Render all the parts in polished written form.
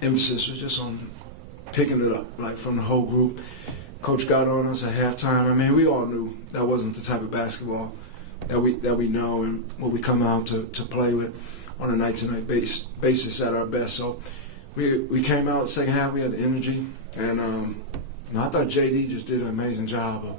emphasis was just on picking it up, like from the whole group. Coach got on us at halftime. I mean, we all knew that wasn't the type of basketball that we know and what we come out to play with on a night-to-night basis at our best. So we came out the second half. We had the energy, and I thought JD just did an amazing job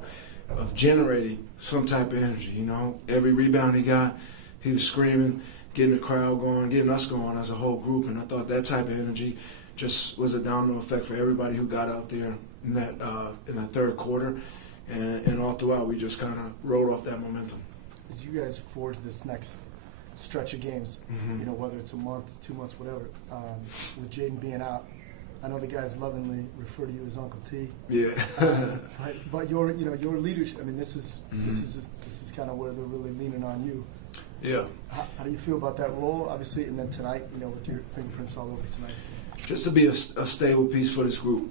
of generating some type of energy. You know, every rebound he got, he was screaming, getting the crowd going, getting us going as a whole group. And I thought that type of energy just was a domino effect for everybody who got out there in that third quarter, and all throughout we just kind of rode off that momentum. As you guys forge this next stretch of games, you know, whether it's a month, 2 months, whatever, with Jaden being out, I know the guys lovingly refer to you as Uncle T. Yeah. But your leadership. I mean, this is kind of where they're really leaning on you. Yeah. How do you feel about that role? Obviously, and then tonight, you know, with your fingerprints all over tonight. Just to be a stable piece for this group.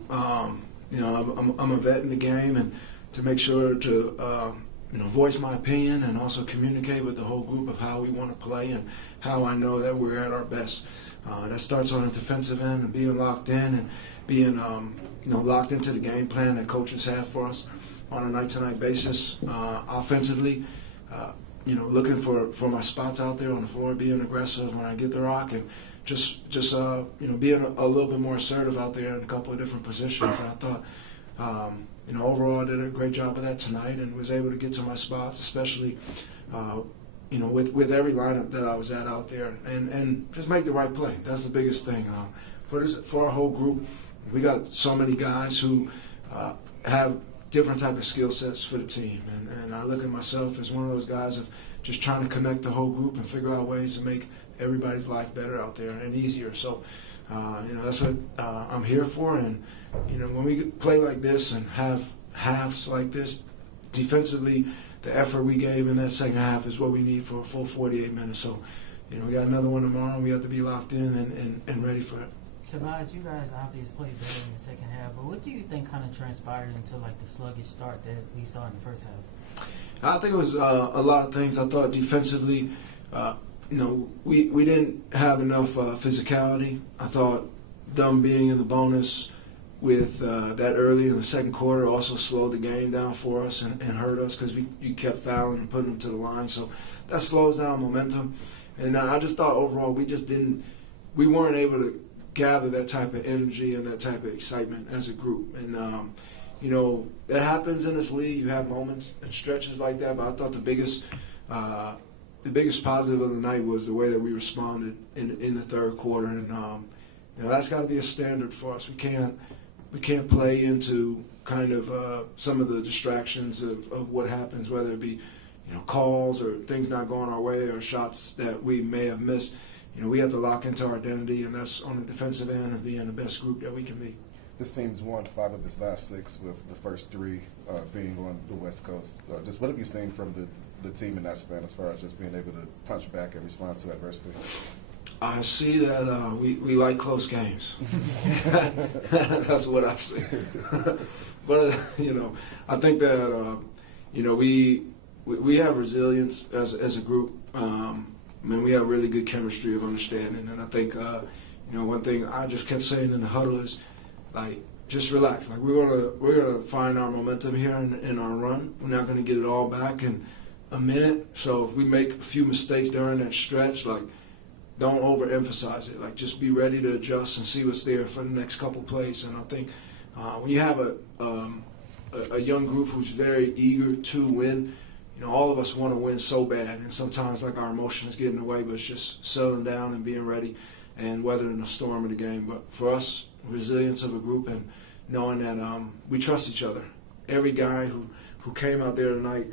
You know, I'm a vet in the game, and to make sure to voice my opinion and also communicate with the whole group of how we want to play and how I know that we're at our best. That starts on the defensive end and being locked in and being locked into the game plan that coaches have for us on a night-to-night basis. Offensively, looking for my spots out there on the floor, being aggressive when I get the rock, and just being a little bit more assertive out there in a couple of different positions. And I thought, overall I did a great job of that tonight and was able to get to my spots, especially, with every lineup that I was at out there, and just make the right play. That's the biggest thing. For our whole group, we got so many guys who have different type of skill sets for the team, and I look at myself as one of those guys of just trying to connect the whole group and figure out ways to make everybody's life better out there and easier. So, that's what I'm here for. And when we play like this and have halves like this, defensively, the effort we gave in that second half is what we need for a full 48 minutes. So, we got another one tomorrow, and we have to be locked in and ready for it. Tobias, you guys obviously played better in the second half, but what do you think kind of transpired into like the sluggish start that we saw in the first half? I think it was a lot of things. I thought defensively, we didn't have enough physicality. I thought them being in the bonus with that early in the second quarter also slowed the game down for us and hurt us because you kept fouling and putting them to the line. So that slows down momentum. And I just thought overall we weren't able to gather that type of energy and that type of excitement as a group. And, that happens in this league. You have moments and stretches like that, but I thought the biggest positive of the night was the way that we responded in the third quarter. And, that's got to be a standard for us. We can't play into kind of some of the distractions of what happens, whether it be, calls or things not going our way or shots that we may have missed. We have to lock into our identity, and that's on the defensive end of being the best group that we can be. This team's won 5 of its last 6, with the first 3 being on the West Coast. Just what have you seen from the team in that span as far as just being able to punch back and respond to adversity? I see that we like close games. That's what I've seen. But, I think that, we have resilience as a group. We have really good chemistry of understanding. And I think, one thing I just kept saying in the huddle is, just relax. We're gonna find our momentum here in our run. We're not gonna get it all back in a minute. So if we make a few mistakes during that stretch, don't overemphasize it. Just be ready to adjust and see what's there for the next couple plays. And I think when you have a young group who's very eager to win, all of us want to win so bad, and sometimes our emotions get in the way, but it's just settling down and being ready and weathering the storm of the game. But for us, resilience of a group and knowing that we trust each other. Every guy who came out there tonight,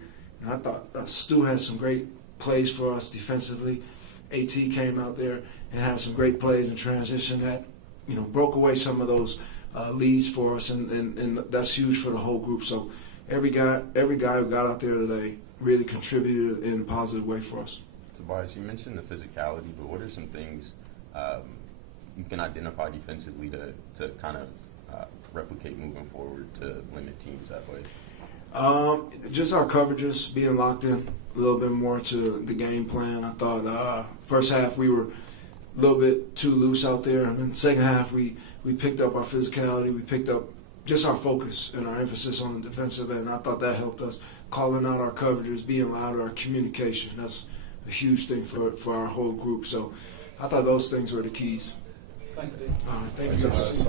I thought Stu had some great plays for us defensively. AT came out there and had some great plays in transition that broke away some of those leads for us, and that's huge for the whole group. So every guy who got out there today really contributed in a positive way for us. Tobias, you mentioned the physicality, but what are some things you can identify defensively to kind of replicate moving forward to limit teams that way? Just our coverages, being locked in a little bit more to the game plan. I thought first half we were a little bit too loose out there. And in the second half, we picked up our physicality. We picked up just our focus and our emphasis on the defensive end. I thought that helped us, calling out our coverages, being louder, our communication. That's a huge thing for our whole group. So I thought those things were the keys. Thanks, Dave. Thank you guys.